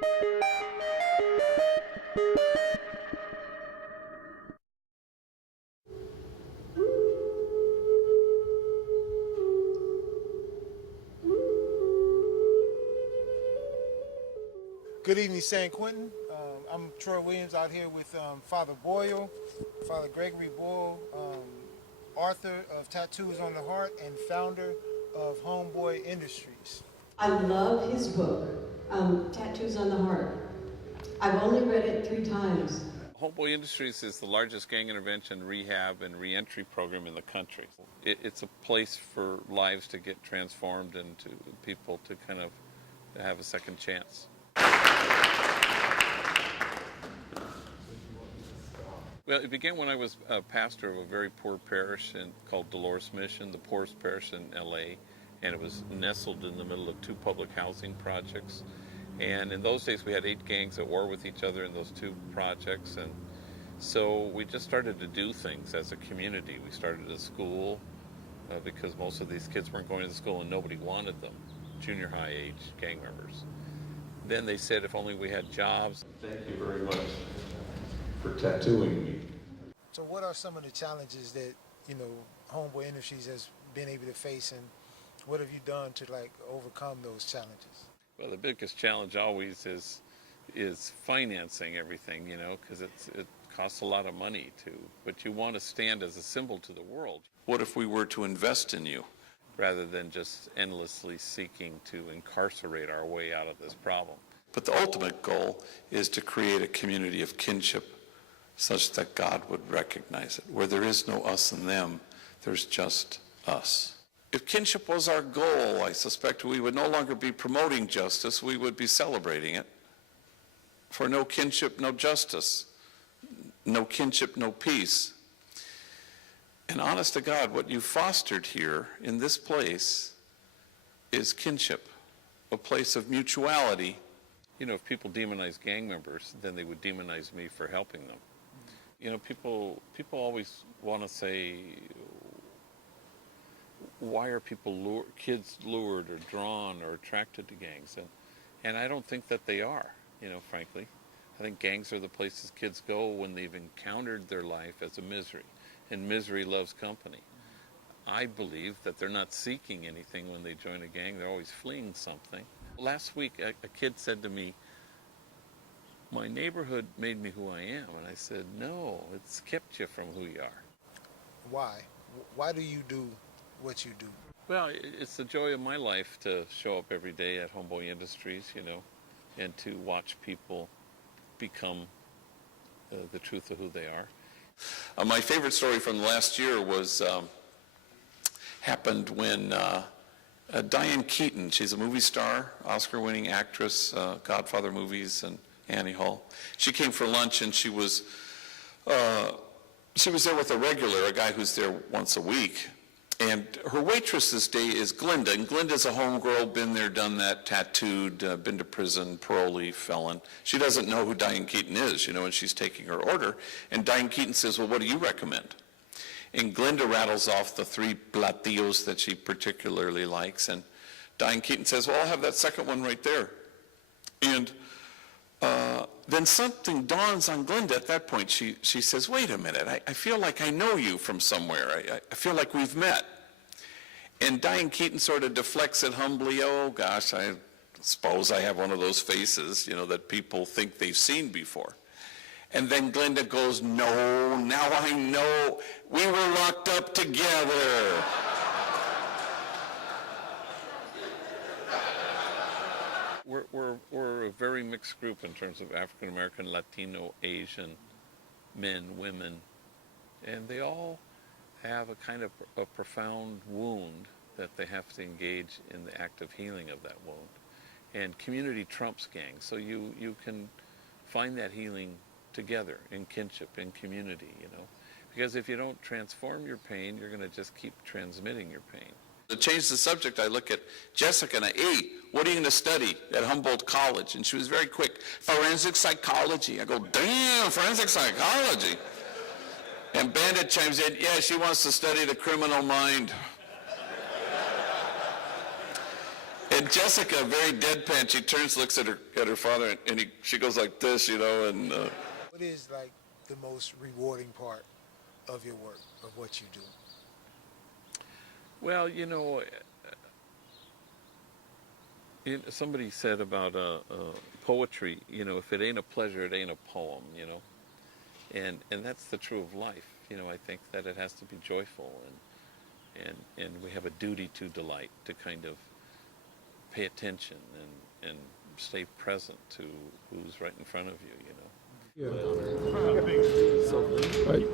Good evening, San Quentin. I'm Troy Williams out here with Father Boyle, Father Gregory Boyle, author of Tattoos on the Heart and founder of Homeboy Industries. I love his book, Tattoos on the Heart. I've only read it 3 times. Homeboy Industries is the largest gang intervention, rehab, and reentry program in the country. It's a place for lives to get transformed and to people to kind of have a second chance. Well, it began when I was a pastor of a very poor parish called Dolores Mission, the poorest parish in LA, and it was nestled in the middle of 2 public housing projects. And in those days we had 8 gangs at war with each other in those 2 projects, and so we just started to do things as a community. We started a school because most of these kids weren't going to school and nobody wanted them, junior high age gang members. Then they said if only we had jobs. Thank you very much for tattooing me. So what are some of the challenges that, Homeboy Industries has been able to face, and what have you done to overcome those challenges? Well, the biggest challenge always is financing everything, because it costs a lot of money but you want to stand as a symbol to the world. What if we were to invest in you rather than just endlessly seeking to incarcerate our way out of this problem? But the ultimate goal is to create a community of kinship such that God would recognize it. Where there is no us and them, there's just us. If kinship was our goal, I suspect we would no longer be promoting justice, we would be celebrating it. For no kinship, no justice. No kinship, no peace. And honest to God, what you fostered here in this place is kinship, a place of mutuality. If people demonize gang members, then they would demonize me for helping them. People always want to say, why are kids lured or drawn or attracted to gangs? And I don't think that they are, frankly. I think gangs are the places kids go when they've encountered their life as a misery, and misery loves company. I believe that they're not seeking anything when they join a gang. They're always fleeing something. Last week, a kid said to me, my neighborhood made me who I am. And I said, no, it's kept you from who you are. Why? Why do you do what you do? Well, it's the joy of my life to show up every day at Homeboy Industries, and to watch people become the truth of who they are. My favorite story from last year was happened when Diane Keaton, she's a movie star, Oscar-winning actress, Godfather movies and Annie Hall. She came for lunch and she was there with a regular, a guy who's there once a week. And her waitress this day is Glinda. And Glinda's a homegirl, been there, done that, tattooed, been to prison, parolee, felon. She doesn't know who Diane Keaton is, and she's taking her order. And Diane Keaton says, well, what do you recommend? And Glinda rattles off the 3 platillos that she particularly likes. And Diane Keaton says, well, I'll have that second one right there. And then something dawns on Glinda at that point. She says, wait a minute, I feel like I know you from somewhere. I feel like we've met. And Diane Keaton sort of deflects it humbly. Oh, gosh, I suppose I have one of those faces, that people think they've seen before. And then Glinda goes, no, now I know. We were locked up together. We're a very mixed group in terms of African American, Latino, Asian, men, women, and they all have a kind of a profound wound that they have to engage in the act of healing of that wound. And community trumps gangs, so you can find that healing together in kinship, in community, because if you don't transform your pain, you're going to just keep transmitting your pain. To change the subject, I look at Jessica and hey, what are you going to study at Humboldt College? And she was very quick, forensic psychology. I go, damn, forensic psychology. And Bandit chimes in, yeah, she wants to study the criminal mind. And Jessica, very deadpan, she turns, looks at her father, and she goes like this, you know, and What is like the most rewarding part of your work, of what you do? Well, you know, somebody said about poetry, you know, if it ain't a pleasure, it ain't a poem, you know. And that's the true of life. You know, I think that it has to be joyful, and we have a duty to delight, to kind of pay attention and stay present to who's right in front of you, you know. Yeah. Right.